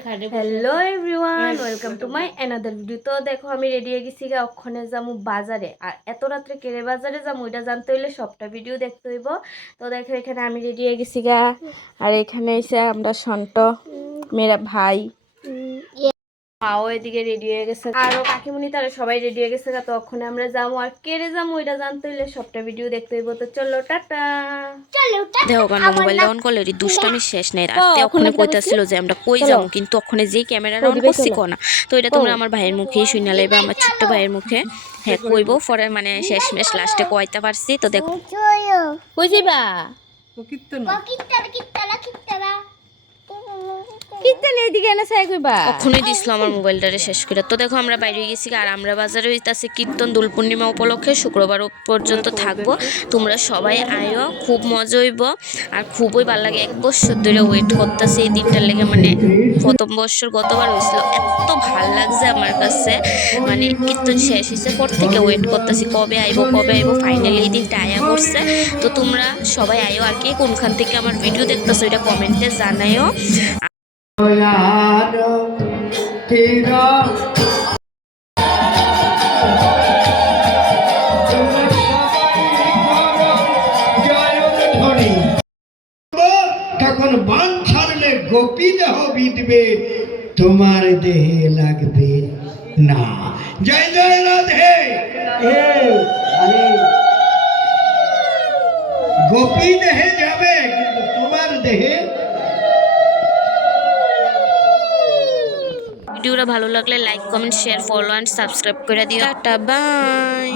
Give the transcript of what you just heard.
Hello everyone, welcome to my another video. তো দেখো আমি রেডি হয়ে গেছি গা, ওখানে যাবো বাজারে। আর এত রাত্রে কেড়ে বাজারে যাবো ওইটা জানতে হইলে সবটা ভিডিও দেখতে হইব। তো দেখো এখানে আমি রেডি হয়ে গেছি গা, আর এখানে এসে আমরা সন্ট মেরা ভাই মাও এদিকে রেডি হয়ে গেছে, আরো কাকিমুনি তারা সবাই রেডি হয়ে গেছে গা। তো ওখানে আমরা যাবো, আর কেড়ে যাবো ওইটা জানতে হইলে সবটা ভিডিও দেখতে হইব। তো চলো টাটা। দেখো কারণ মোবাইলটা অন করলে দুষ্টামি শেষ নেই। রাতে ওখানে কইতাছিল যে আমরা কই যাবো, কিন্তু ওখানে যেই ক্যামেরাটা অন করছি কোনা। তো এটা তোমরা আমার ভাইয়ের মুখেই শুনে লাইবা, আমার ছোট্ট ভাইয়ের মুখে। হ্যাঁ কইব পরে মানে শেষমেশ লাস্টে কইতে পারছি। তো দেখো কই যাইবা? কীর্তন এদিকে এনে চাই কইবা? কখনোই দিছিল আমার মোবাইলটারে শেষ করে। তো দেখো আমরা বাইরে গেছি, আর আমরা বাজারে হইতাছে কীর্তন দোল পূর্ণিমা উপলক্ষে শুক্রবার পর্যন্ত থাকবো। তোমরা সবাই আয়ো, খুব মজা হইব আর খুবই ভালো লাগে। 1 বছর ধরে ওয়েট করতেছি এই দিনটার লেগে। মানে প্রথম বছর গতবার হয়েছিল, এত ভাল লাগছে আমার কাছে। মানে কীর্তন শেষ হয়েছে পর থেকে ওয়েট করতেছি কবে আইবো কবে আইবো। ফাইনালি এই দিনটা আয়া পড়ছে। তো তোমরা সবাই আয়ো, আর কে কোনখান থেকে আমার ভিডিও দেখতেছো এটা কমেন্টে জানাইও। তখন বান ছাড়লে গোপী দেহ বিধবে, তোমার দেহে লাগবে না। জয় জয় রাধে। গোপী দেহে যাবে কিন্তু তোমার দেহে। ভিডিওটা ভালো লাগলে like comment share follow and subscribe করে দিও। Tata bye.